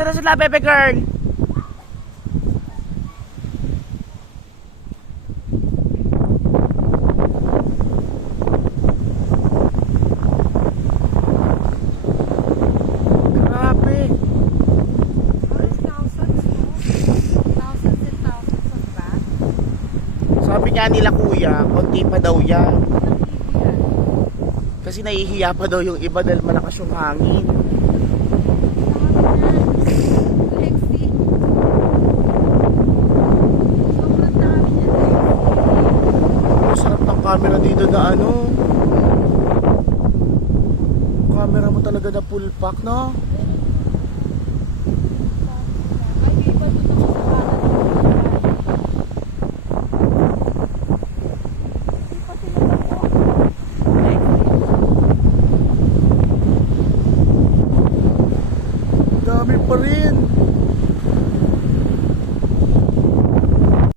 Asa na sila, bebe girl? Grabe. Thousands, no? Thousands and thousands of bats. Sabi nga nila kuya, konti pa daw yan. Kasi nahihiya pa daw yung iba dahil malakas yung hangin. Lexi. Sobrang dami niya. Ang sarap ng camera dito na ano. Camera mo talaga na full pack, no? Ay, iba doon ako sa kanan. Hindi pa sila bako. Dami pa rin.